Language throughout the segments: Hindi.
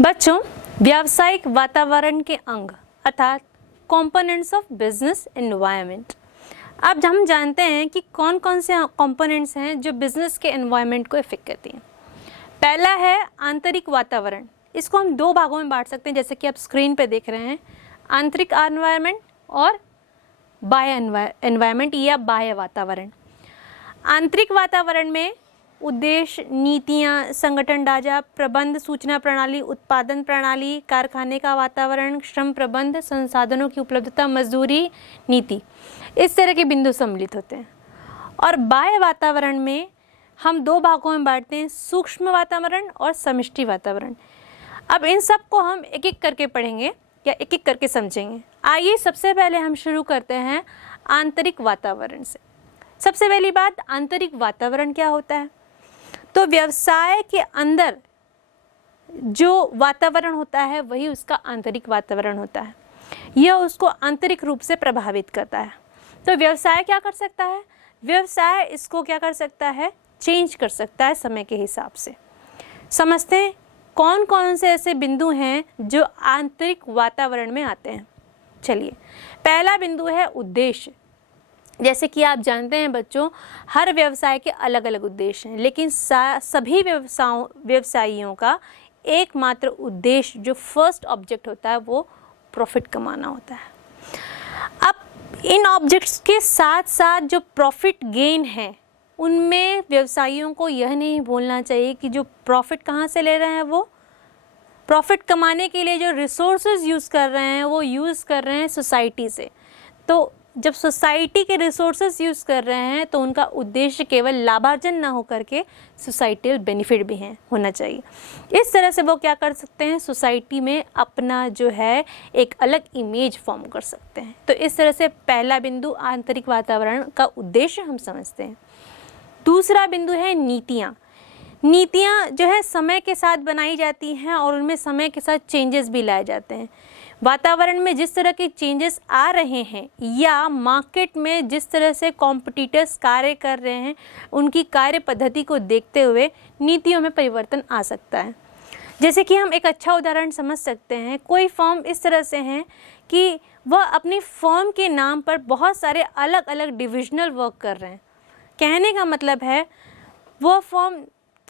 बच्चों, व्यावसायिक वातावरण के अंग अर्थात कंपोनेंट्स ऑफ बिजनेस एनवायरनमेंट। अब हम जानते हैं कि कौन कौन से कंपोनेंट्स हैं जो बिजनेस के एनवायरनमेंट को इफेक्ट करती हैं। पहला है आंतरिक वातावरण। इसको हम दो भागों में बांट सकते हैं, जैसे कि आप स्क्रीन पे देख रहे हैं, आंतरिक एनवायरनमेंट और बाह्य एनवायरनमेंट या बाह्य वातावरण। आंतरिक वातावरण में उद्देश्य, नीतियाँ, संगठन ढांचा, प्रबंध, सूचना प्रणाली, उत्पादन प्रणाली, कारखाने का वातावरण, श्रम प्रबंध, संसाधनों की उपलब्धता, मजदूरी नीति, इस तरह के बिंदु सम्मिलित होते हैं। और बाह्य वातावरण में हम दो भागों में बांटते हैं, सूक्ष्म वातावरण और समष्टि वातावरण। अब इन सब को हम एक एक करके पढ़ेंगे या एक एक करके समझेंगे। आइए सबसे पहले हम शुरू करते हैं आंतरिक वातावरण से। सबसे पहली बात, आंतरिक वातावरण क्या होता है? तो व्यवसाय के अंदर जो वातावरण होता है वही उसका आंतरिक वातावरण होता है। यह उसको आंतरिक रूप से प्रभावित करता है। तो व्यवसाय क्या कर सकता है? व्यवसाय इसको क्या कर सकता है? चेंज कर सकता है समय के हिसाब से। समझते हैं कौन कौन से ऐसे बिंदु हैं जो आंतरिक वातावरण में आते हैं। चलिए, पहला बिंदु है उद्देश्य। जैसे कि आप जानते हैं बच्चों, हर व्यवसाय के अलग अलग उद्देश्य हैं, लेकिन सभी व्यवसायियों का एकमात्र उद्देश्य, जो फर्स्ट ऑब्जेक्ट होता है, वो प्रॉफिट कमाना होता है। अब इन ऑब्जेक्ट्स के साथ साथ जो प्रॉफिट गेन है, उनमें व्यवसायियों को यह नहीं भूलना चाहिए कि जो प्रॉफिट कहाँ से ले रहे हैं, वो प्रॉफिट कमाने के लिए जो रिसोर्सेज यूज़ कर रहे हैं वो यूज़ कर रहे हैं सोसाइटी से। तो जब सोसाइटी के रिसोर्सेज यूज़ कर रहे हैं तो उनका उद्देश्य केवल लाभार्जन ना हो करके सोसाइटल बेनिफिट भी होना चाहिए। इस तरह से वो क्या कर सकते हैं, सोसाइटी में अपना जो है एक अलग इमेज फॉर्म कर सकते हैं। तो इस तरह से पहला बिंदु आंतरिक वातावरण का उद्देश्य हम समझते हैं। दूसरा बिंदु है नीतियाँ। नीतियाँ जो है समय के साथ बनाई जाती हैं और उनमें समय के साथ चेंजेस भी लाए जाते हैं। वातावरण में जिस तरह के चेंजेस आ रहे हैं या मार्केट में जिस तरह से कॉम्पिटिटर्स कार्य कर रहे हैं, उनकी कार्य पद्धति को देखते हुए नीतियों में परिवर्तन आ सकता है। जैसे कि हम एक अच्छा उदाहरण समझ सकते हैं, कोई फर्म इस तरह से हैं कि वह अपनी फर्म के नाम पर बहुत सारे अलग अलग डिविजनल वर्क कर रहे हैं। कहने का मतलब है वो फर्म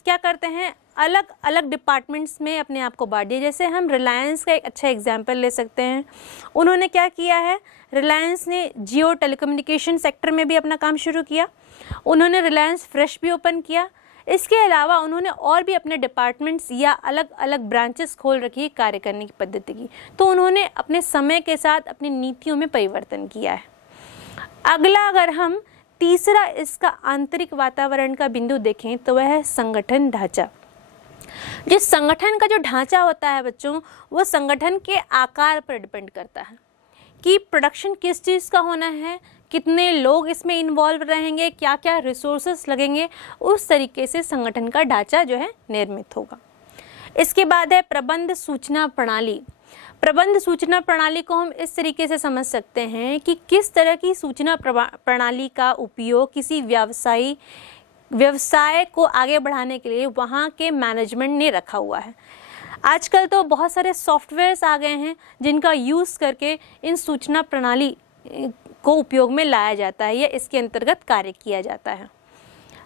क्या करते हैं, अलग अलग डिपार्टमेंट्स में अपने आप को बांट दिया। जैसे हम रिलायंस का एक अच्छा एग्जांपल ले सकते हैं। उन्होंने क्या किया है, रिलायंस ने जियो टेलीकम्युनिकेशन सेक्टर में भी अपना काम शुरू किया। उन्होंने रिलायंस फ्रेश भी ओपन किया। इसके अलावा उन्होंने और भी अपने डिपार्टमेंट्स या अलग अलग ब्रांचेस खोल रखी है कार्य करने की पद्धति की। तो उन्होंने अपने समय के साथ अपनी नीतियों में परिवर्तन किया है। अगला, अगर हम तीसरा इसका आंतरिक वातावरण का बिंदु देखें तो वह है संगठन ढांचा। जिस संगठन का जो ढांचा होता है बच्चों, वो संगठन के आकार पर डिपेंड करता है कि प्रोडक्शन किस चीज़ का होना है, कितने लोग इसमें इन्वॉल्व रहेंगे, क्या क्या रिसोर्सेस लगेंगे, उस तरीके से संगठन का ढांचा जो है निर्मित होगा। इसके बाद है प्रबंध सूचना प्रणाली। प्रबंध सूचना प्रणाली को हम इस तरीके से समझ सकते हैं कि किस तरह की सूचना प्रणाली का उपयोग किसी व्यवसाय को आगे बढ़ाने के लिए वहाँ के मैनेजमेंट ने रखा हुआ है। आजकल तो बहुत सारे सॉफ्टवेयर्स आ गए हैं जिनका यूज़ करके इन सूचना प्रणाली को उपयोग में लाया जाता है या इसके अंतर्गत कार्य किया जाता है।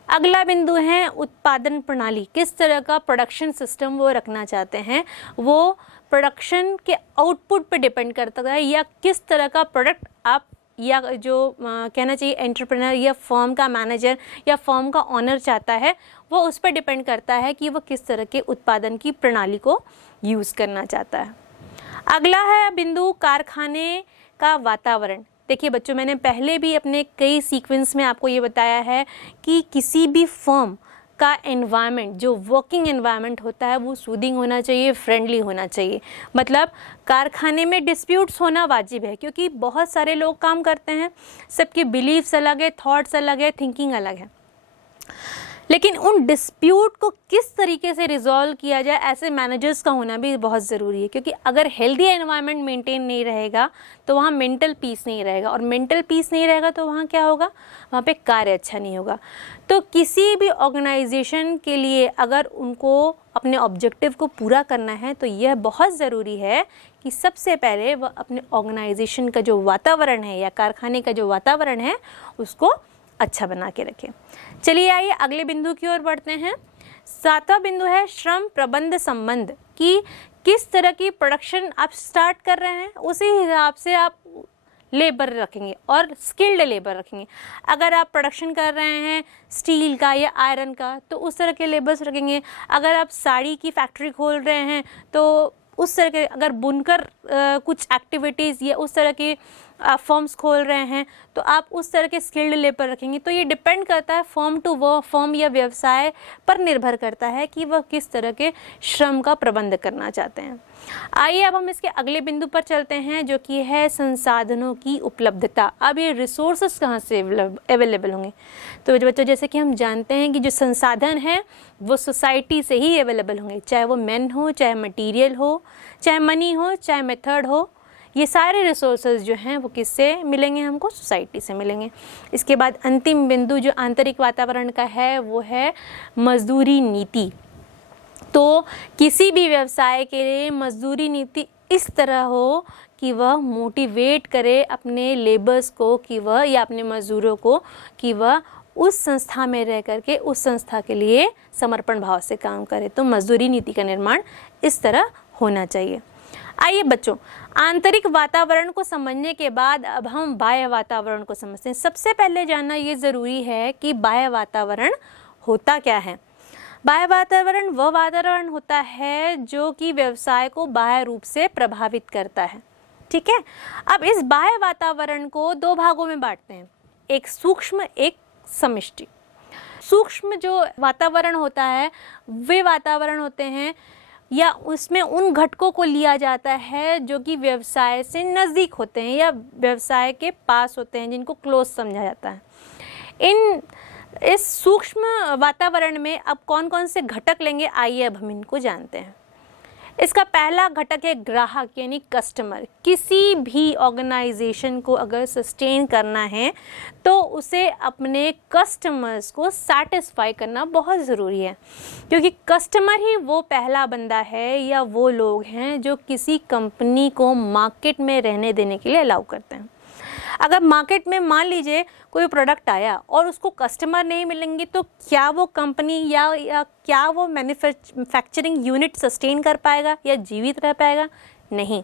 अगला बिंदु है उत्पादन प्रणाली। किस तरह का प्रोडक्शन सिस्टम वो रखना चाहते हैं, वो प्रोडक्शन के आउटपुट पे डिपेंड करता है या किस तरह का प्रोडक्ट आप या जो कहना चाहिए एंटरप्रेन्योर या फर्म का मैनेजर या फर्म का ऑनर चाहता है, वो उस पर डिपेंड करता है कि वो किस तरह के उत्पादन की प्रणाली को यूज़ करना चाहता है। अगला है बिंदु कारखाने का वातावरण। देखिए बच्चों, मैंने पहले भी अपने कई सीक्वेंस में आपको ये बताया है कि किसी भी फर्म का एनवायरनमेंट, जो वर्किंग एनवायरनमेंट होता है, वो सूदिंग होना चाहिए, फ्रेंडली होना चाहिए। मतलब कारखाने में डिस्प्यूट्स होना वाजिब है, क्योंकि बहुत सारे लोग काम करते हैं, सबके बिलीव्स अलग है, थॉट्स अलग है, थिंकिंग अलग है। लेकिन उन डिस्प्यूट को किस तरीके से रिजॉल्व किया जाए, ऐसे मैनेजर्स का होना भी बहुत ज़रूरी है, क्योंकि अगर हेल्दी एनवायरनमेंट मेंटेन नहीं रहेगा तो वहाँ मेंटल पीस नहीं रहेगा, और मेंटल पीस नहीं रहेगा तो वहाँ क्या होगा, वहाँ पे कार्य अच्छा नहीं होगा। तो किसी भी ऑर्गेनाइजेशन के लिए अगर उनको अपने ऑब्जेक्टिव को पूरा करना है तो यह बहुत ज़रूरी है कि सबसे पहले वह अपने ऑर्गेनाइजेशन का जो वातावरण है या कारखाने का जो वातावरण है उसको अच्छा बना के रखें। चलिए आइए अगले बिंदु की ओर बढ़ते हैं। 7वां बिंदु है श्रम प्रबंध संबंध, कि किस तरह की प्रोडक्शन आप स्टार्ट कर रहे हैं उसी हिसाब से आप लेबर रखेंगे और स्किल्ड लेबर रखेंगे। अगर आप प्रोडक्शन कर रहे हैं स्टील का या आयरन का तो उस तरह के लेबर्स रखेंगे। अगर आप साड़ी की फैक्ट्री खोल रहे हैं तो उस तरह के, अगर बुनकर कुछ एक्टिविटीज़ या उस तरह की फॉर्म्स खोल रहे हैं तो आप उस तरह के स्किल्ड लेबर रखेंगे। तो ये डिपेंड करता है फॉर्म टू फॉर्म या व्यवसाय पर निर्भर करता है कि वह किस तरह के श्रम का प्रबंध करना चाहते हैं। आइए अब हम इसके अगले बिंदु पर चलते हैं जो कि है संसाधनों की उपलब्धता। अब ये रिसोर्सेस कहाँ से अवेलेबल होंगे, तो बच्चों जैसे कि हम जानते हैं कि जो संसाधन है वो सोसाइटी से ही अवेलेबल होंगे, चाहे वो मैन हो, चाहे मटेरियल हो, चाहे मनी हो, चाहे मेथड हो। ये सारे रिसोर्सेज जो हैं वो किससे मिलेंगे, हमको सोसाइटी से मिलेंगे। इसके बाद अंतिम बिंदु जो आंतरिक वातावरण का है वो है मजदूरी नीति। तो किसी भी व्यवसाय के लिए मजदूरी नीति इस तरह हो कि वह मोटिवेट करे अपने लेबर्स को कि वह या अपने मजदूरों को कि वह उस संस्था में रह करके उस संस्था के लिए समर्पण भाव से काम करे। तो मजदूरी नीति का निर्माण इस तरह होना चाहिए। आइए बच्चों, आंतरिक वातावरण को समझने के बाद अब हम बाह्य वातावरण को समझते हैं। सबसे पहले जानना ये ज़रूरी है कि बाह्य वातावरण होता क्या है। बाह्य वातावरण वह वातावरण होता है जो कि व्यवसाय को बाह्य रूप से प्रभावित करता है। ठीक है, अब इस बाह्य वातावरण को दो भागों में बांटते हैं, एक सूक्ष्म, एक समष्टि। सूक्ष्म जो वातावरण होता है वे वातावरण होते हैं या उसमें उन घटकों को लिया जाता है जो कि व्यवसाय से नज़दीक होते हैं या व्यवसाय के पास होते हैं, जिनको क्लोज समझा जाता है। इस सूक्ष्म वातावरण में अब कौन कौन से घटक लेंगे, आइए अब हम इनको जानते हैं। इसका पहला घटक है ग्राहक यानी कस्टमर। किसी भी ऑर्गेनाइजेशन को अगर सस्टेन करना है तो उसे अपने कस्टमर्स को सैटिस्फाई करना बहुत ज़रूरी है, क्योंकि कस्टमर ही वो पहला बंदा है या वो लोग हैं जो किसी कंपनी को मार्केट में रहने देने के लिए अलाउ करते हैं। अगर मार्केट में मान लीजिए कोई प्रोडक्ट आया और उसको कस्टमर नहीं मिलेंगे तो क्या वो कंपनी या क्या वो मैन्युफैक्चरिंग यूनिट सस्टेन कर पाएगा या जीवित रह पाएगा? नहीं।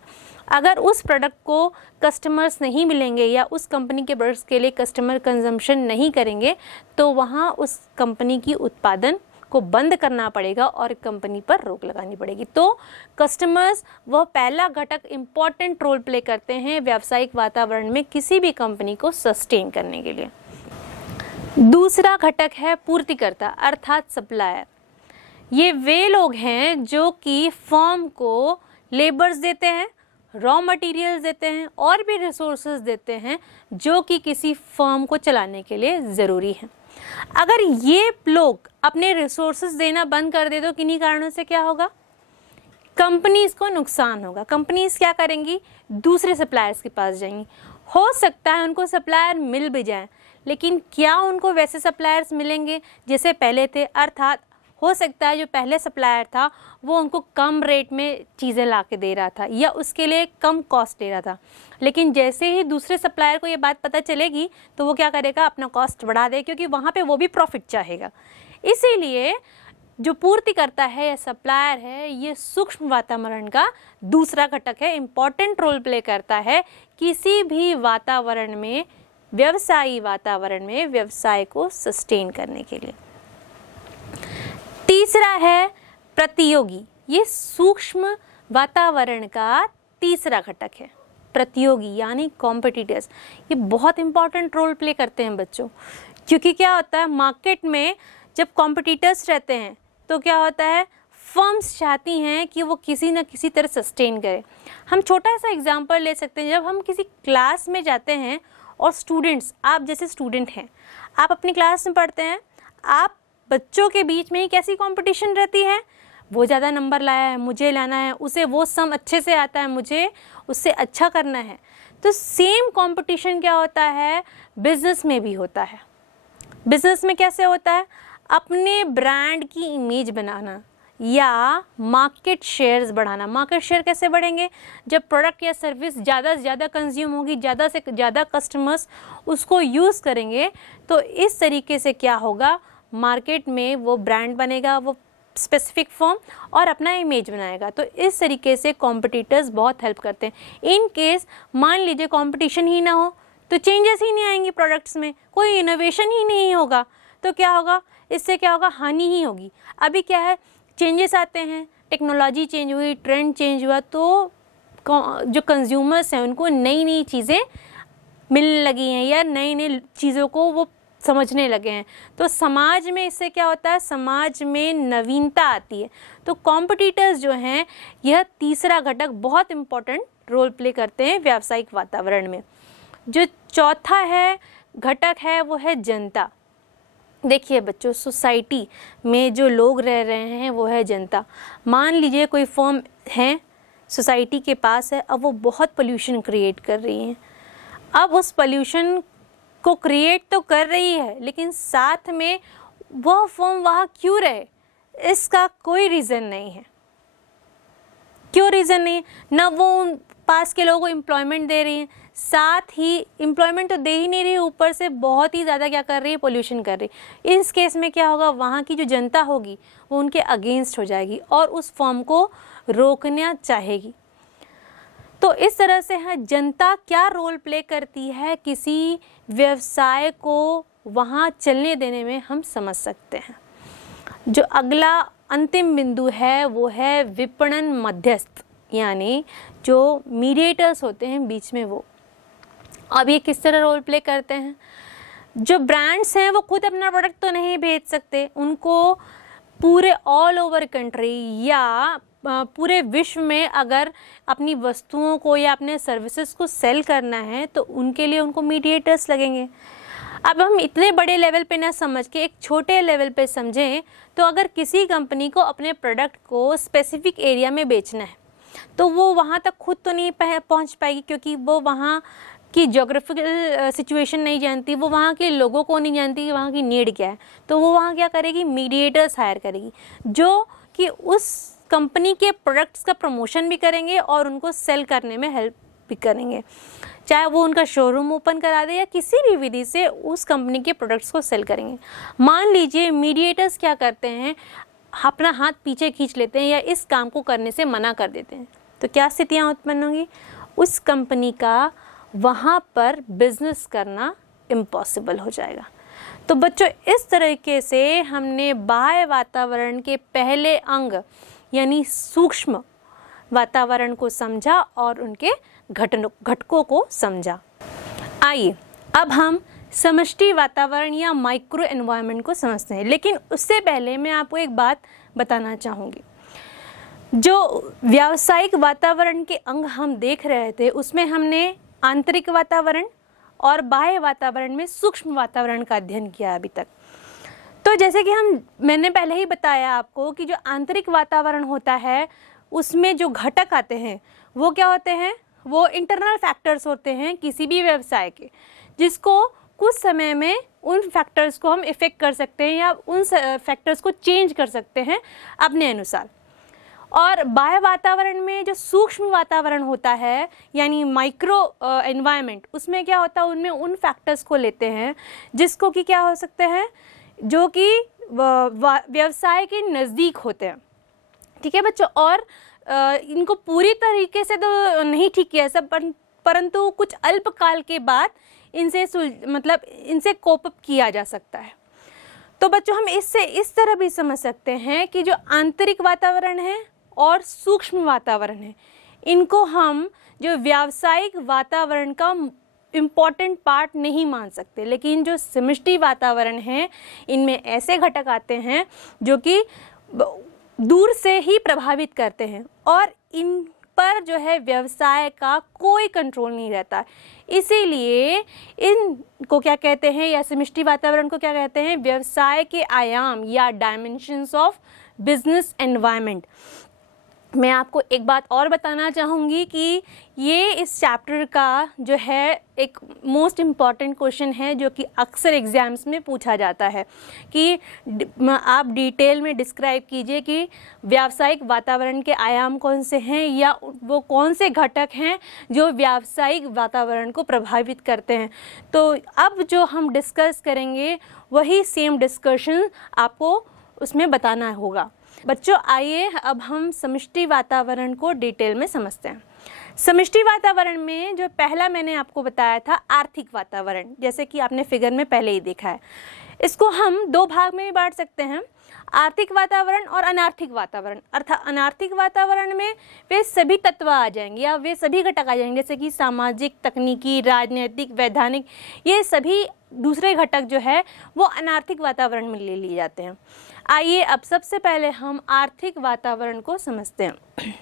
अगर उस प्रोडक्ट को कस्टमर्स नहीं मिलेंगे या उस कंपनी के प्रोडक्ट्स के लिए कस्टमर कंजम्पशन नहीं करेंगे तो वहाँ उस कंपनी की उत्पादन को बंद करना पड़ेगा और कंपनी पर रोक लगानी पड़ेगी। तो कस्टमर्स वह पहला घटक इम्पॉर्टेंट रोल प्ले करते हैं व्यावसायिक वातावरण में किसी भी कंपनी को सस्टेन करने के लिए। दूसरा घटक है पूर्तिकर्ता अर्थात सप्लायर। ये वे लोग हैं जो कि फर्म को लेबर्स देते हैं, रॉ मटेरियल्स देते हैं और भी रिसोर्सेज देते हैं जो कि किसी फर्म को चलाने के लिए ज़रूरी है। अगर ये लोग अपने रिसोर्सेज देना बंद कर दे तो किन्हीं कारणों से क्या होगा, कंपनीज को नुकसान होगा। कंपनीज क्या करेंगी, दूसरे सप्लायर्स के पास जाएंगी। हो सकता है उनको सप्लायर मिल भी जाए, लेकिन क्या उनको वैसे सप्लायर्स मिलेंगे जैसे पहले थे? अर्थात हो सकता है जो पहले सप्लायर था वो उनको कम रेट में चीज़ें ला के दे रहा था या उसके लिए कम कॉस्ट दे रहा था, लेकिन जैसे ही दूसरे सप्लायर को ये बात पता चलेगी तो वो क्या करेगा, अपना कॉस्ट बढ़ा दे, क्योंकि वहाँ पे वो भी प्रॉफिट चाहेगा। इसीलिए जो पूर्ति करता है या सप्लायर है ये सूक्ष्म वातावरण का दूसरा घटक है, इम्पॉर्टेंट रोल प्ले करता है किसी भी वातावरण में, व्यवसायी वातावरण में व्यवसाय को सस्टेन करने के लिए। तीसरा है प्रतियोगी। ये सूक्ष्म वातावरण का तीसरा घटक है। प्रतियोगी यानी कॉम्पिटिटर्स, ये बहुत इंपॉर्टेंट रोल प्ले करते हैं बच्चों, क्योंकि क्या होता है मार्केट में जब कॉम्पिटिटर्स रहते हैं तो क्या होता है, फर्म्स चाहती हैं कि वो किसी न किसी तरह सस्टेन करे। हम छोटा सा एग्जांपल ले सकते हैं, जब हम किसी क्लास में जाते हैं और स्टूडेंट्स, आप जैसे स्टूडेंट हैं, आप अपनी क्लास में पढ़ते हैं, आप बच्चों के बीच में ही कैसी कंपटीशन रहती है, वो ज़्यादा नंबर लाया है, मुझे लाना है, उसे वो सम अच्छे से आता है, मुझे उससे अच्छा करना है। तो सेम कंपटीशन क्या होता है, बिजनेस में भी होता है। बिजनेस में कैसे होता है, अपने ब्रांड की इमेज बनाना या मार्केट शेयर्स बढ़ाना। मार्केट शेयर कैसे बढ़ेंगे, जब प्रोडक्ट या सर्विस ज़्यादा से ज़्यादा कंज्यूम होगी, ज़्यादा से ज़्यादा कस्टमर्स उसको यूज़ करेंगे, तो इस तरीके से क्या होगा, मार्केट में वो ब्रांड बनेगा, वो स्पेसिफिक फॉर्म और अपना इमेज बनाएगा। तो इस तरीके से कॉम्पिटिटर्स बहुत हेल्प करते हैं। इन केस मान लीजिए कंपटीशन ही ना हो तो चेंजेस ही नहीं आएंगी प्रोडक्ट्स में, कोई इनोवेशन ही नहीं होगा, तो क्या होगा, इससे क्या होगा, हानि ही होगी। अभी क्या है, चेंजेस आते हैं, टेक्नोलॉजी चेंज हुई, ट्रेंड चेंज हुआ, तो जो कंज्यूमर्स हैं उनको नई नई चीज़ें मिलने लगी हैं या नई नई चीज़ों को वो समझने लगे हैं। तो समाज में इससे क्या होता है, समाज में नवीनता आती है। तो कॉम्पिटिटर्स जो हैं, यह तीसरा घटक बहुत इम्पोर्टेंट रोल प्ले करते हैं व्यावसायिक वातावरण में। जो चौथा है घटक है वो है जनता। देखिए बच्चों, सोसाइटी में जो लोग रह रहे हैं वो है जनता। मान लीजिए कोई फर्म है, सोसाइटी के पास है, अब वो बहुत पोल्यूशन क्रिएट कर रही है। अब उस पोल्यूशन को क्रिएट तो कर रही है, लेकिन साथ में वह फर्म वहाँ क्यों रहे, इसका कोई रीज़न नहीं है। क्यों रीज़न नहीं है, ना वो पास के लोगों को एम्प्लॉयमेंट दे रही है, साथ ही एम्प्लॉयमेंट तो दे ही नहीं रही, ऊपर से बहुत ही ज़्यादा क्या कर रही है, पोल्यूशन कर रही है। इस केस में क्या होगा, वहाँ की जो जनता होगी वो उनके अगेंस्ट हो जाएगी और उस फर्म को रोकना चाहेगी। तो इस तरह से है जनता क्या रोल प्ले करती है किसी व्यवसाय को वहाँ चलने देने में, हम समझ सकते हैं। जो अगला अंतिम बिंदु है वो है विपणन मध्यस्थ, यानी जो मीडिएटर्स होते हैं बीच में वो। अब ये किस तरह रोल प्ले करते हैं, जो ब्रांड्स हैं वो खुद अपना प्रोडक्ट तो नहीं बेच सकते, उनको पूरे ऑल ओवर कंट्री या पूरे विश्व में अगर अपनी वस्तुओं को या अपने सर्विसेज को सेल करना है तो उनके लिए उनको मीडिएटर्स लगेंगे। अब हम इतने बड़े लेवल पे ना समझ के एक छोटे लेवल पे समझें, तो अगर किसी कंपनी को अपने प्रोडक्ट को स्पेसिफिक एरिया में बेचना है तो वो वहाँ तक खुद तो नहीं पहुँच पाएगी, क्योंकि वो वहाँ की जोग्राफिकल सिचुएशन नहीं जानती, वो वहाँ के लोगों को नहीं जानती कि वहाँ की नीड क्या है। तो वो वहाँ क्या करेगी, मीडिएटर्स हायर करेगी, जो कि उस कंपनी के प्रोडक्ट्स का प्रमोशन भी करेंगे और उनको सेल करने में हेल्प भी करेंगे, चाहे वो उनका शोरूम ओपन करा दे या किसी भी विधि से उस कंपनी के प्रोडक्ट्स को सेल करेंगे। मान लीजिए मीडिएटर्स क्या करते हैं, अपना हाथ पीछे खींच लेते हैं या इस काम को करने से मना कर देते हैं, तो क्या स्थितियाँ उत्पन्न होंगी, उस कंपनी का वहाँ पर बिजनेस करना इम्पॉसिबल हो जाएगा। तो बच्चों, इस तरीके से हमने बाह्य वातावरण के पहले अंग यानी सूक्ष्म वातावरण को समझा और उनके घटकों को समझा। आइए अब हम समष्टि वातावरण या माइक्रो एनवायरनमेंट को समझते हैं, लेकिन उससे पहले मैं आपको एक बात बताना चाहूँगी। जो व्यावसायिक वातावरण के अंग हम देख रहे थे उसमें हमने आंतरिक वातावरण और बाह्य वातावरण में सूक्ष्म वातावरण का अध्ययन किया अभी तक। तो जैसे कि मैंने पहले ही बताया आपको कि जो आंतरिक वातावरण होता है उसमें जो घटक आते हैं वो क्या होते हैं, वो इंटरनल फैक्टर्स होते हैं किसी भी व्यवसाय के, जिसको कुछ समय में उन फैक्टर्स को हम इफ़ेक्ट कर सकते हैं या उन फैक्टर्स को चेंज कर सकते हैं अपने अनुसार। और बाह्य वातावरण में जो सूक्ष्म वातावरण होता है यानी माइक्रो एनवायरनमेंट, उसमें क्या होता है, उनमें उन फैक्टर्स को लेते हैं जिसको कि क्या हो सकते हैं, जो कि व्यवसाय के नज़दीक होते हैं। ठीक है बच्चों, और इनको पूरी तरीके से तो नहीं ठीक किया सब, परंतु कुछ अल्पकाल के बाद इनसे कोप अप किया जा सकता है। तो बच्चों, हम इससे इस तरह भी समझ सकते हैं कि जो आंतरिक वातावरण है और सूक्ष्म वातावरण है, इनको हम जो व्यावसायिक वातावरण का इम्पॉर्टेंट पार्ट नहीं मान सकते, लेकिन जो समष्टि वातावरण है इनमें ऐसे घटक आते हैं जो कि दूर से ही प्रभावित करते हैं और इन पर जो है व्यवसाय का कोई कंट्रोल नहीं रहता। इसीलिए इनको क्या कहते हैं, या समष्टि वातावरण को क्या कहते हैं, व्यवसाय के आयाम या डायमेंशंस ऑफ बिजनेस एनवायरनमेंट। मैं आपको एक बात और बताना चाहूँगी कि ये इस चैप्टर का जो है एक मोस्ट इम्पॉर्टेंट क्वेश्चन है जो कि अक्सर एग्ज़ाम्स में पूछा जाता है कि आप डिटेल में डिस्क्राइब कीजिए कि व्यावसायिक वातावरण के आयाम कौन से हैं या वो कौन से घटक हैं जो व्यावसायिक वातावरण को प्रभावित करते हैं। तो अब जो हम डिस्कस करेंगे वही सेम डिस्कशन आपको उसमें बताना होगा। बच्चों आइए अब हम समष्टि वातावरण को डिटेल में समझते हैं। समष्टि वातावरण में जो पहला मैंने आपको बताया था आर्थिक वातावरण, जैसे कि आपने फिगर में पहले ही देखा है, इसको हम दो भाग में भी बांट सकते हैं, आर्थिक वातावरण और अनार्थिक वातावरण। अर्थात अनार्थिक वातावरण में वे सभी तत्व आ जाएंगे या वे सभी घटक आ जाएंगे, जैसे कि सामाजिक, तकनीकी, राजनीतिक, वैधानिक, ये सभी दूसरे घटक जो है वो अनार्थिक वातावरण में ले लिए जाते हैं। आइए अब सबसे पहले हम आर्थिक वातावरण को समझते हैं।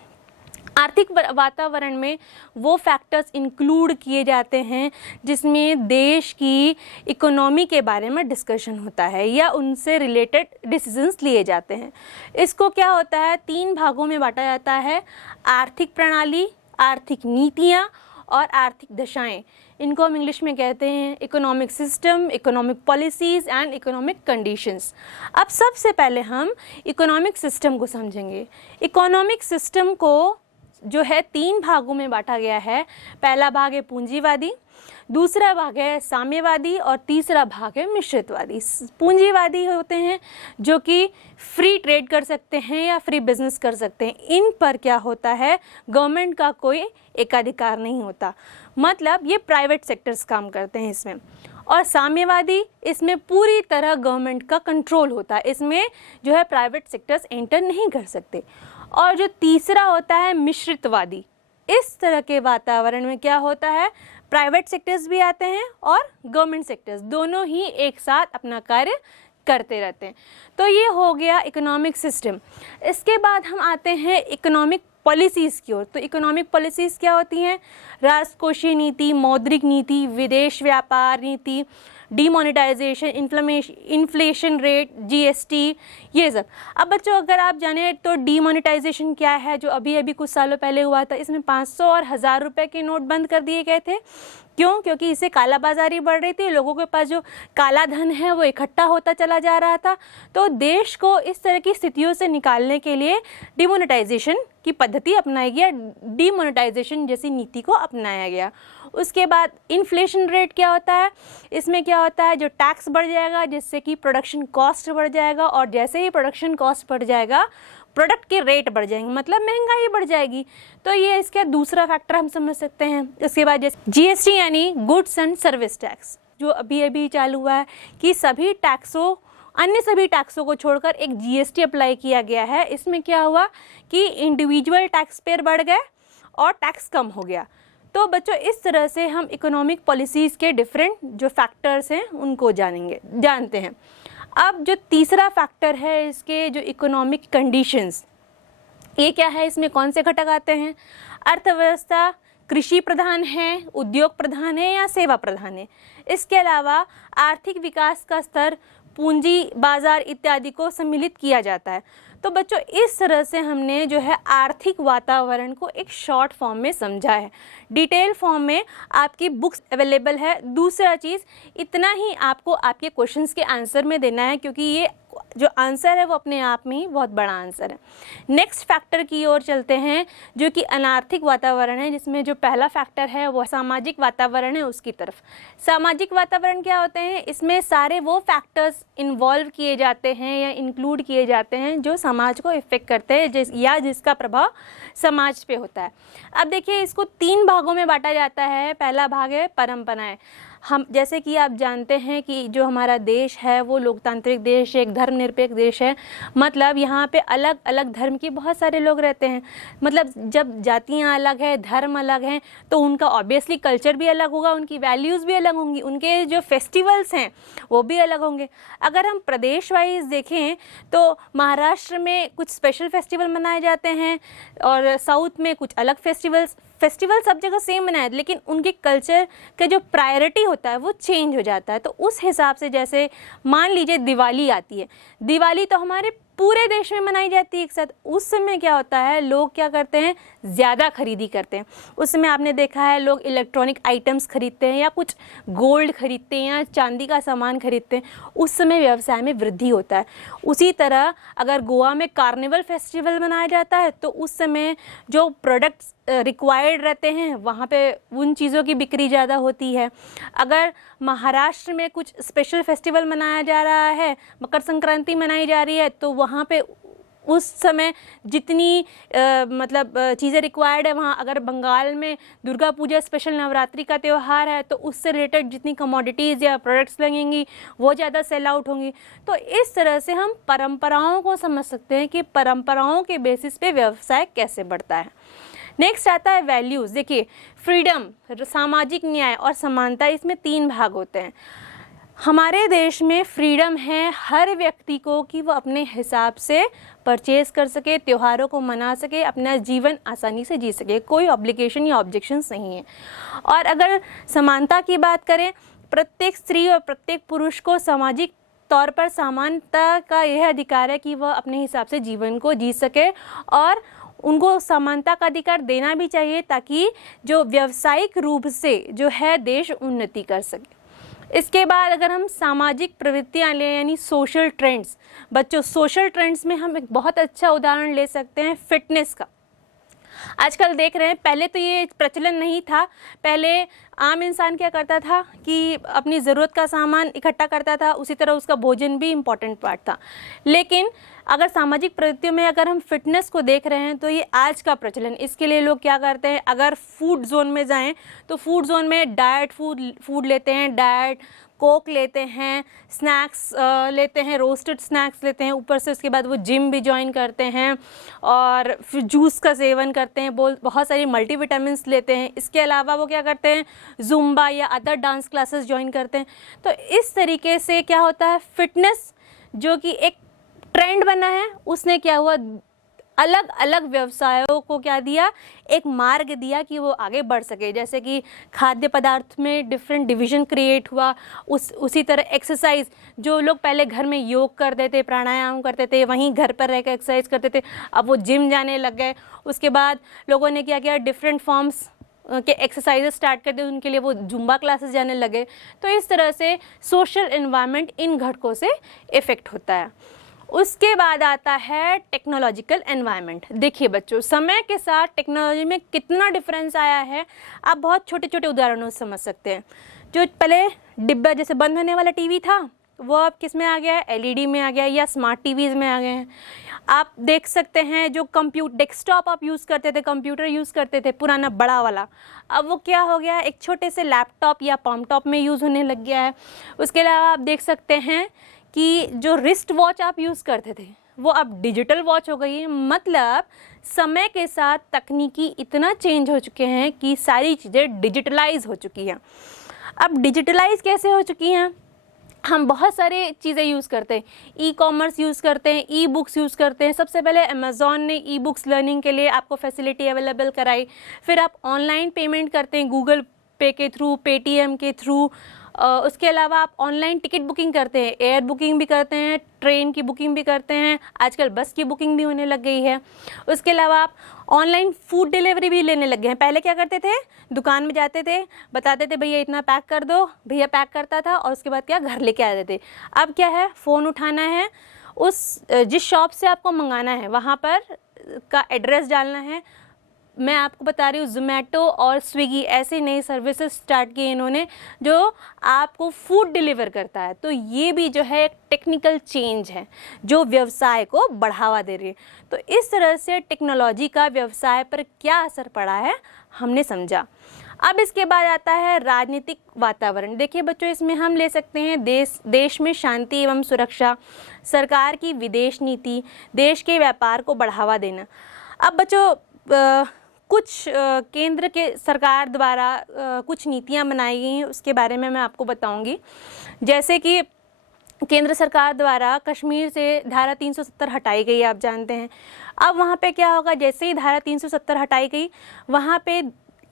आर्थिक वातावरण में वो फैक्टर्स इंक्लूड किए जाते हैं जिसमें देश की इकोनॉमी के बारे में डिस्कशन होता है या उनसे रिलेटेड डिसीजंस लिए जाते हैं। इसको क्या होता है, तीन भागों में बांटा जाता है, आर्थिक प्रणाली, आर्थिक नीतियाँ और आर्थिक दशाएं। इनको हम इंग्लिश में कहते हैं economic system, economic policies and economic conditions. अब सबसे पहले हम इकोनॉमिक सिस्टम को समझेंगे। इकोनॉमिक सिस्टम को जो है तीन भागों में बांटा गया है। पहला भाग है पूंजीवादी, दूसरा भाग है साम्यवादी और तीसरा भाग है मिश्रितवादी। पूंजीवादी होते हैं जो कि फ्री ट्रेड कर सकते हैं या फ्री बिजनेस कर सकते हैं। इन पर क्या होता है, गवर्नमेंट का कोई एकाधिकार नहीं होता, मतलब ये प्राइवेट सेक्टर्स काम करते हैं इसमें। और साम्यवादी, इसमें पूरी तरह गवर्नमेंट का कंट्रोल होता है, इसमें जो है प्राइवेट सेक्टर्स एंटर नहीं कर सकते। और जो तीसरा होता है मिश्रितवादी, इस तरह के वातावरण में क्या होता है, प्राइवेट सेक्टर्स भी आते हैं और गवर्नमेंट सेक्टर्स दोनों ही एक साथ अपना कार्य करते रहते हैं। तो ये हो गया इकोनॉमिक सिस्टम। इसके बाद हम आते हैं इकोनॉमिक पॉलिसीज़ की ओर। तो इकोनॉमिक पॉलिसीज़ क्या होती हैं, राजकोषीय नीति, मौद्रिक नीति, विदेश व्यापार नीति, डीमोनेटाइजेशन, इन्फ्लेशन रेट, जीएसटी, ये सब। अब बच्चों अगर आप जाने तो डीमोनेटाइजेशन क्या है, जो अभी अभी कुछ सालों पहले हुआ था, इसमें 500 और 1000 रुपये के नोट बंद कर दिए गए थे। क्यों? क्योंकि इससे कालाबाजारी बढ़ रही थी, लोगों के पास जो काला धन है वो इकट्ठा होता चला जा रहा था। तो देश को इस तरह की स्थितियों से निकालने के लिए डिमोनेटाइजेशन की पद्धति अपनाई गया, डीमोनेटाइजेशन जैसी नीति को अपनाया गया। उसके बाद इन्फ्लेशन रेट क्या होता है, इसमें क्या होता है, जो टैक्स बढ़ जाएगा जिससे कि प्रोडक्शन कॉस्ट बढ़ जाएगा, और जैसे ही प्रोडक्शन कॉस्ट बढ़ जाएगा प्रोडक्ट के रेट बढ़ जाएंगे, मतलब महंगाई बढ़ जाएगी। तो ये इसका दूसरा फैक्टर हम समझ सकते हैं। इसके बाद जैसे जीएसटी यानी गुड्स एंड सर्विस टैक्स, जो अभी अभी चालू हुआ है कि सभी टैक्सों, अन्य सभी टैक्सों को छोड़कर एक जीएसटी अप्लाई किया गया है। इसमें क्या हुआ कि इंडिविजुअल टैक्स पेयर बढ़ गए और टैक्स कम हो गया। तो बच्चों इस तरह से हम इकोनॉमिक पॉलिसीज़ के डिफरेंट जो फैक्टर्स हैं उनको जानते हैं। अब जो तीसरा फैक्टर है इसके जो इकोनॉमिक कंडीशंस, ये क्या है, इसमें कौन से घटक आते हैं, अर्थव्यवस्था कृषि प्रधान है, उद्योग प्रधान है या सेवा प्रधान है। इसके अलावा आर्थिक विकास का स्तर, पूंजी बाजार इत्यादि को सम्मिलित किया जाता है। तो बच्चों इस तरह से हमने जो है आर्थिक वातावरण को एक शॉर्ट फॉर्म में समझा है। डिटेल फॉर्म में आपकी बुक्स अवेलेबल है। दूसरा चीज़, इतना ही आपको आपके क्वेश्चंस के आंसर में देना है, क्योंकि ये जो आंसर है वो अपने आप में ही बहुत बड़ा आंसर है। नेक्स्ट फैक्टर की ओर चलते हैं जो कि अनार्थिक वातावरण है, जिसमें जो पहला फैक्टर है वो सामाजिक वातावरण है, उसकी तरफ। सामाजिक वातावरण क्या होते हैं, इसमें सारे वो फैक्टर्स इन्वॉल्व किए जाते हैं या इंक्लूड किए जाते हैं जो समाज को इफेक्ट करते हैं या जिसका प्रभाव समाज पे होता है। अब देखिए इसको तीन भागों में बांटा जाता है। पहला भाग है परंपराएं। हम जैसे कि आप जानते हैं कि जो हमारा देश है वो लोकतांत्रिक देश है, एक धर्मनिरपेक्ष देश है। मतलब यहाँ पे अलग अलग धर्म के बहुत सारे लोग रहते हैं। मतलब जब जातियाँ अलग है, धर्म अलग हैं, तो उनका ऑब्वियसली कल्चर भी अलग होगा, उनकी वैल्यूज़ भी अलग होंगी, उनके जो फेस्टिवल्स हैं वो भी अलग होंगे। अगर हम प्रदेश वाइज देखें तो महाराष्ट्र में कुछ स्पेशल फेस्टिवल मनाए जाते हैं और साउथ में कुछ अलग फेस्टिवल सब जगह सेम मनाए, लेकिन उनके कल्चर का जो प्रायोरिटी होता है वो चेंज हो जाता है। तो उस हिसाब से जैसे मान लीजिए दिवाली आती है, दिवाली तो हमारे पूरे देश में मनाई जाती है एक साथ। उस समय क्या होता है, लोग क्या करते हैं, ज़्यादा खरीदी करते हैं। उस समय आपने देखा है लोग इलेक्ट्रॉनिक आइटम्स खरीदते हैं या कुछ गोल्ड खरीदते हैं या चांदी का सामान खरीदते हैं। उस समय व्यवसाय में वृद्धि होता है। उसी तरह अगर गोवा में कार्निवल फेस्टिवल मनाया जाता है तो उस समय जो प्रोडक्ट्स रिक्वायर्ड रहते हैं वहाँ पे उन चीज़ों की बिक्री ज़्यादा होती है। अगर महाराष्ट्र में कुछ स्पेशल फेस्टिवल मनाया जा रहा है, मकर संक्रांति मनाई जा रही है, तो वहाँ पे उस समय जितनी चीज़ें रिक्वायर्ड है, वहाँ अगर बंगाल में दुर्गा पूजा स्पेशल नवरात्रि का त्यौहार है तो उससे रिलेटेड जितनी कमोडिटीज़ या प्रोडक्ट्स लगेंगी वो ज़्यादा सेल आउट होंगी। तो इस तरह से हम परंपराओं को समझ सकते हैं कि परंपराओं के बेसिस पे व्यवसाय कैसे बढ़ता है। नेक्स्ट आता है वैल्यूज़। देखिए, फ्रीडम, सामाजिक न्याय और समानता, इसमें 3 भाग होते हैं। हमारे देश में फ्रीडम है हर व्यक्ति को कि वो अपने हिसाब से परचेज़ कर सके, त्योहारों को मना सके, अपना जीवन आसानी से जी सके, कोई ऑब्लिगेशन या ऑब्जेक्शंस नहीं है। और अगर समानता की बात करें, प्रत्येक स्त्री और प्रत्येक पुरुष को सामाजिक तौर पर समानता का यह अधिकार है कि वह अपने हिसाब से जीवन को जी सके और उनको समानता का अधिकार देना भी चाहिए ताकि जो व्यावसायिक रूप से जो है देश उन्नति कर सके। इसके बाद अगर हम सामाजिक प्रवृत्तियाँ लें यानी सोशल ट्रेंड्स, बच्चों सोशल ट्रेंड्स में हम एक बहुत अच्छा उदाहरण ले सकते हैं फिटनेस का। आजकल देख रहे हैं, पहले तो ये प्रचलन नहीं था। पहले आम इंसान क्या करता था कि अपनी ज़रूरत का सामान इकट्ठा करता था, उसी तरह उसका भोजन भी इम्पॉर्टेंट पार्ट था। लेकिन अगर सामाजिक प्रवृत्तियों में अगर हम फिटनेस को देख रहे हैं तो ये आज का प्रचलन। इसके लिए लोग क्या करते हैं, अगर फूड जोन में जाएं तो फूड जोन में डाइट फूड लेते हैं, डाइट कोक लेते हैं, स्नैक्स लेते हैं, रोस्टेड स्नैक्स लेते हैं, ऊपर से उसके बाद वो जिम भी ज्वाइन करते हैं और फिर जूस का सेवन करते हैं, बहुत सारी मल्टीविटामिन्स लेते हैं। इसके अलावा वो क्या करते हैं, जुम्बा या अदर डांस क्लासेस ज्वाइन करते हैं। तो इस तरीके से क्या होता है, फिटनेस जो कि एक ट्रेंड बना है उसने क्या हुआ, अलग अलग व्यवसायों को क्या दिया, एक मार्ग दिया कि वो आगे बढ़ सके। जैसे कि खाद्य पदार्थ में डिफरेंट डिवीज़न क्रिएट हुआ, उसी तरह एक्सरसाइज, जो लोग पहले घर में योग करते थे, प्राणायाम करते थे, वहीं घर पर रह कर एक्सरसाइज करते थे, अब वो जिम जाने लग गए। उसके बाद लोगों ने क्या किया, डिफरेंट फॉर्म्स के एक्सरसाइजेस स्टार्ट कर दिए, उनके लिए वो जुम्बा क्लासेस जाने लगे। तो इस तरह से सोशल एनवायरनमेंट इन घटकों से इफ़ेक्ट होता है। उसके बाद आता है टेक्नोलॉजिकल एनवायरनमेंट। देखिए बच्चों, समय के साथ टेक्नोलॉजी में कितना डिफरेंस आया है आप बहुत छोटे छोटे उदाहरणों से समझ सकते हैं। जो पहले डिब्बा जैसे बंद होने वाला टीवी था वो अब किस में आ गया है, एलईडी में आ गया या स्मार्ट टीवीज़ में आ गए हैं। आप देख सकते हैं जो डेस्कटॉप आप यूज़ करते थे, कंप्यूटर यूज़ करते थे पुराना बड़ा वाला, अब वो क्या हो गया, एक छोटे से लैपटॉप या पॉमटॉप में यूज़ होने लग गया है। उसके अलावा आप देख सकते हैं कि जो रिस्ट वॉच आप यूज़ करते थे वो अब डिजिटल वॉच हो गई है। मतलब समय के साथ तकनीकी इतना चेंज हो चुके हैं कि सारी चीज़ें डिजिटलाइज हो चुकी हैं। अब डिजिटलाइज कैसे हो चुकी हैं, हम बहुत सारे चीज़ें यूज़ करते हैं, ई कॉमर्स यूज़ करते हैं, ई बुक्स यूज़ करते हैं। सबसे पहले अमेज़ॉन ने ई बुक्स लर्निंग के लिए आपको फैसिलिटी अवेलेबल कराई। फिर आप ऑनलाइन पेमेंट करते हैं गूगल पे के थ्रू, पेटीएम के थ्रू। उसके अलावा आप ऑनलाइन टिकट बुकिंग करते हैं, एयर बुकिंग भी करते हैं, ट्रेन की बुकिंग भी करते हैं, आजकल बस की बुकिंग भी होने लग गई है। उसके अलावा आप ऑनलाइन फूड डिलीवरी भी लेने लग गए हैं। पहले क्या करते थे, दुकान में जाते थे, बताते थे भैया इतना पैक कर दो, भैया पैक करता था और उसके बाद क्या घर लेके आते थे। अब क्या है, फ़ोन उठाना है, जिस शॉप से आपको मंगाना है वहाँ पर का एड्रेस डालना है, मैं आपको बता रही हूँ ज़ोमैटो और स्विगी ऐसे नई सर्विसेज स्टार्ट किए इन्होंने जो आपको फूड डिलीवर करता है। तो ये भी जो है एक टेक्निकल चेंज है जो व्यवसाय को बढ़ावा दे रही है। तो इस तरह से टेक्नोलॉजी का व्यवसाय पर क्या असर पड़ा है हमने समझा। अब इसके बाद आता है राजनीतिक वातावरण। देखिए बच्चों, इसमें हम ले सकते हैं देश में शांति एवं सुरक्षा, सरकार की विदेश नीति, देश के व्यापार को बढ़ावा देना। अब बच्चों कुछ केंद्र के सरकार द्वारा कुछ नीतियां बनाई गई हैं, उसके बारे में मैं आपको बताऊंगी। जैसे कि केंद्र सरकार द्वारा कश्मीर से धारा 370 हटाई गई, आप जानते हैं। अब वहाँ पे क्या होगा, जैसे ही धारा 370 हटाई गई, वहाँ पे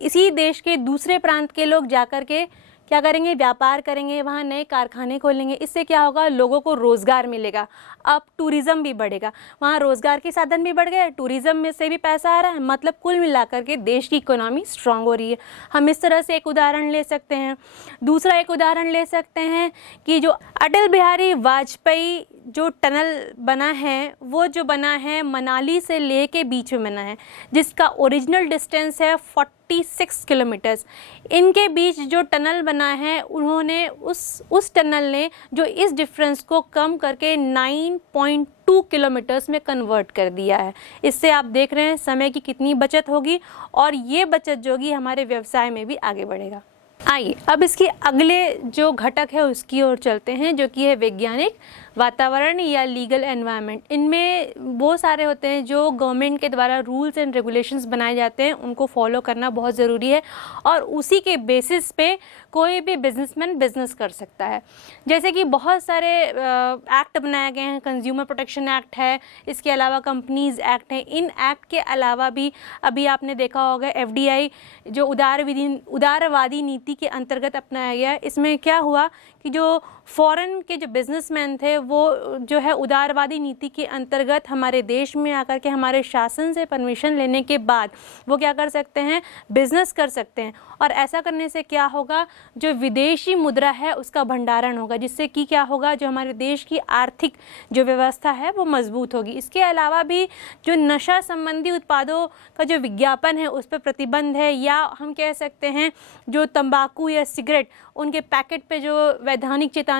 इसी देश के दूसरे प्रांत के लोग जाकर के क्या करेंगे, व्यापार करेंगे, वहाँ नए कारखाने खोलेंगे। इससे क्या होगा, लोगों को रोज़गार मिलेगा। अब टूरिज़्म भी बढ़ेगा, वहाँ रोज़गार के साधन भी बढ़ गए, टूरिज़्म में से भी पैसा आ रहा है, मतलब कुल मिलाकर के देश की इकोनॉमी स्ट्रांग हो रही है। हम इस तरह से एक उदाहरण ले सकते हैं। दूसरा एक उदाहरण ले सकते हैं कि जो अटल बिहारी वाजपेयी जो टनल बना है, वो जो बना है मनाली से लेह के बीच में बना है, जिसका ओरिजिनल डिस्टेंस है 46 किलोमीटर्स। इनके बीच जो टनल बना है, उन्होंने उस टनल ने जो इस डिफरेंस को कम करके 9.2 किलोमीटर्स में कन्वर्ट कर दिया है। इससे आप देख रहे हैं समय की कितनी बचत होगी, और ये बचत जो होगी हमारे व्यवसाय में भी आगे बढ़ेगा। आइए अब इसके अगले जो घटक है उसकी ओर चलते हैं, जो कि है वैज्ञानिक वातावरण या लीगल एनवायरनमेंट। इनमें वो सारे होते हैं जो गवर्नमेंट के द्वारा रूल्स एंड रेगुलेशंस बनाए जाते हैं, उनको फॉलो करना बहुत ज़रूरी है, और उसी के बेसिस पे कोई भी बिजनेसमैन बिजनेस कर सकता है। जैसे कि बहुत सारे एक्ट बनाए गए हैं, कंज्यूमर प्रोटेक्शन एक्ट है, इसके अलावा कंपनीज एक्ट है। इन एक्ट के अलावा भी अभी आपने देखा होगा FDI जो उदारवादी नीति के अंतर्गत अपनाया गया। इसमें क्या हुआ कि जो फॉरेन के जो बिजनेसमैन थे, वो जो है उदारवादी नीति के अंतर्गत हमारे देश में आकर के हमारे शासन से परमिशन लेने के बाद वो क्या कर सकते हैं, बिजनेस कर सकते हैं। और ऐसा करने से क्या होगा, जो विदेशी मुद्रा है उसका भंडारण होगा, जिससे कि क्या होगा, जो हमारे देश की आर्थिक जो व्यवस्था है वो मजबूत होगी। इसके अलावा भी जो नशा संबंधी उत्पादों का जो विज्ञापन है उस पर प्रतिबंध है, या हम कह सकते हैं जो तंबाकू या सिगरेट उनके पैकेट पे जो वैधानिक चेतावनी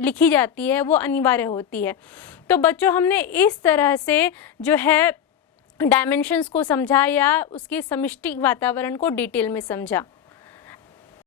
लिखी जाती है वो अनिवार्य होती है। तो बच्चों, हमने इस तरह से जो है डायमेंशंस को समझा या उसके समष्टि वातावरण को डिटेल में समझा।